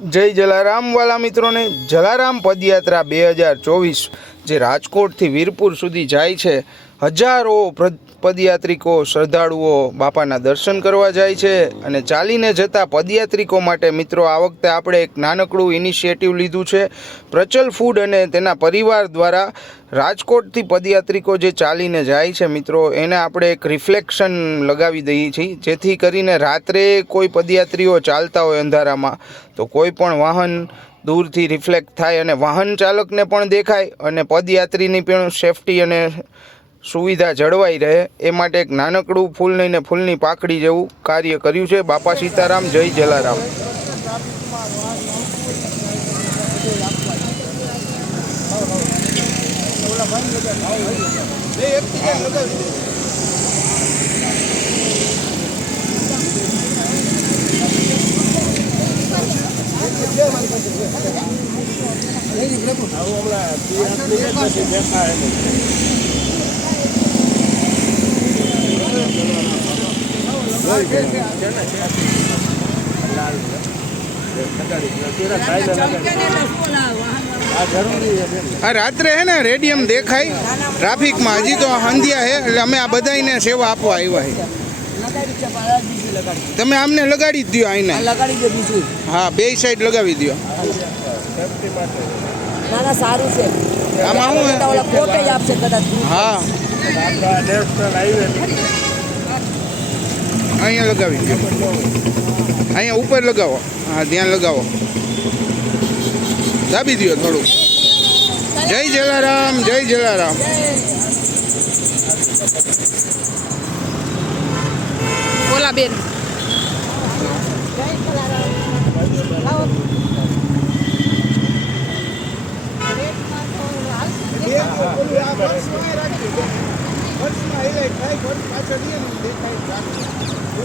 જય જલારામ વાલા મિત્રોને, જલારામ પદયાત્રા બે હજાર ચોવીસ જે રાજકોટથી વીરપુર સુધી જાય છે હજારો પદયાત્રિકો શ્રદ્ધાળુઓ બાપાના દર્શન કરવા જાય છે અને ચાલીને જતા પદયાત્રિકો માટે મિત્રો આ વખતે આપણે એક નાનકડું ઇનિશિયેટિવ લીધું છે. પ્રચલ ફૂડ અને તેના પરિવાર દ્વારા રાજકોટથી પદયાત્રિકો જે ચાલીને જાય છે મિત્રો, એને આપણે એક રિફ્લેક્શન લગાવી દઈએ છીએ. જેથી કરીને રાત્રે કોઈ પદયાત્રીઓ ચાલતા હોય અંધારામાં, તો કોઈ પણ વાહન દૂરથી રિફ્લેક્ટ થાય અને વાહન ચાલકને પણ દેખાય અને પદયાત્રીની પણ સેફટી અને સુવિધા જળવાઈ રહે, એ માટે એક નાનકડું ફૂલ ને ફૂલની પાકડી જેવું કાર્ય કર્યું છે. બાપા સીતારામ, જય જલારામ. આ રાત્રે હે ને રેડિયમ દેખાય. ટ્રાફિકમાં હજી તો સંધ્યા હે એટલે અમે આ બધાને સેવા આપવા આવ્યા છે તમે આમને લગાડી જ દો આઈને. હા બે સાઈડ લગાવી દો સારું છે. આમાં શું હે? ઓલા કોટ જ આપશે કદાચ હા અહીંયા લગાવી દો. અહીંયા ઉપર લગાવો. હા ધ્યાન લગાવો. દાબી દો થોડું જય જલારામ જય જલારામ. ઓલા બેન.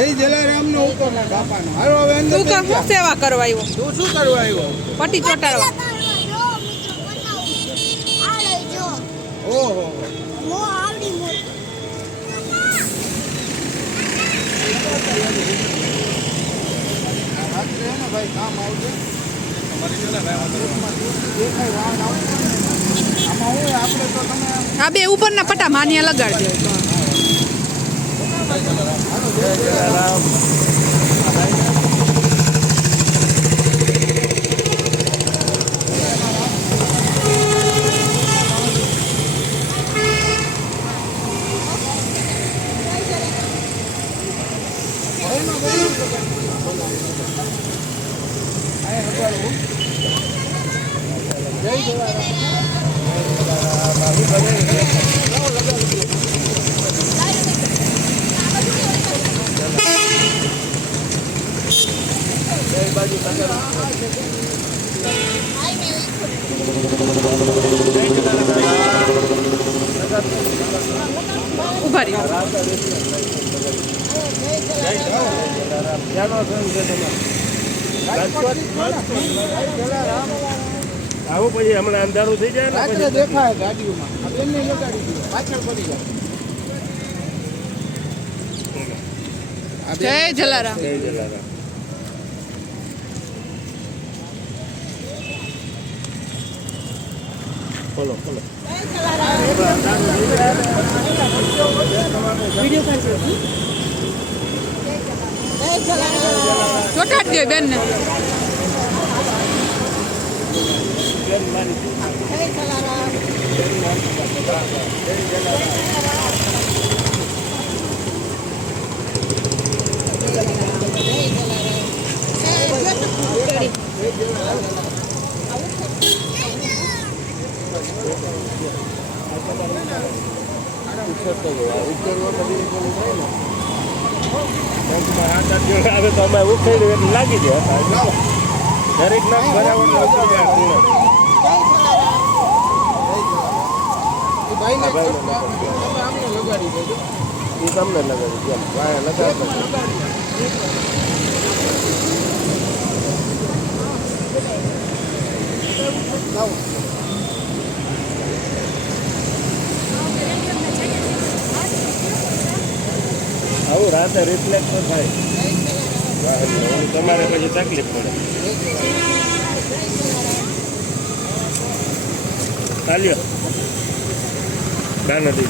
જય જલારામ નો ઉપર ના હવે તું તો. શું સેવા કરવા આવ્યો? તું શું કરવા આવ્યો? પટ્ટી ચોટાડવા. ઓહો. હે ભાઈ કામ આવશે. દેખાય વાહન આવશે ને. આમાં હું આપણે તો તમે આ બે આવું પછી હમણાં અંધારું થઈ જાય ને દેખાય ગાડીઓમાં પાછળ પડી જાય જય જલારામ જય જલારામ. ખોલો ખોલો ચોટાડ દો બેન ને અમે ઉખેડ્યું એટલે લાગી ગયા દરેક ના બરાબર. એ તમને લગાવી દે વાય લગાવી આવું રાતે રિફ્લેક્ટ તો થાય. તમારે પછી તકલીફ પડે. ચાલ્યો. ના નથી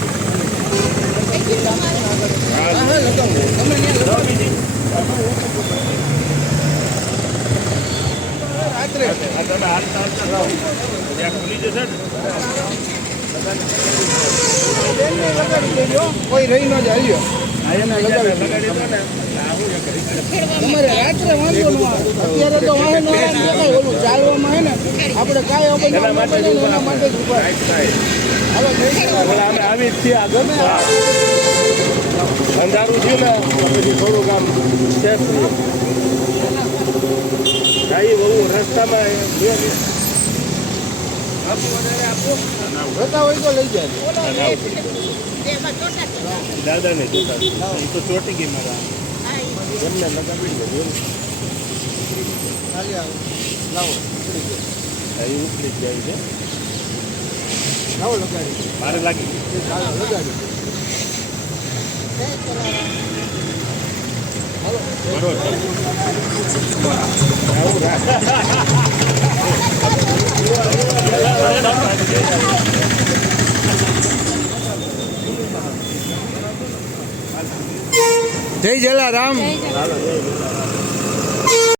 તમે તમે હાલતા હાલતા રહો પછી આ ખુલી જશે ને કોઈ રહી ન જાય તમારે રાત્રે વાંધો ન અત્યારે તો વાહન ઓલું ચાલવામાં હે ને આપણે કાંઈ આપણે એના માટે જ ઊભા અમે આવી જ છીએ આગળ. અંધારું થયું ને પછી થોડુંક આમ સેફ થયું. બહુ રસ્તામાં એ બે બે- આપો વધારે આપો. જતા હોય તો લઈ જાય. દાદાને જોતા એ તો ચોટી ગઈ મારા. એમને લગાવી દે એમ લાવો એ ઉપડી જાય છે. લાવો લગાડી મારે લાગી લગાડી બરોબર આવું રાખ. જય જલારામ ચાલો, જય જલારામ.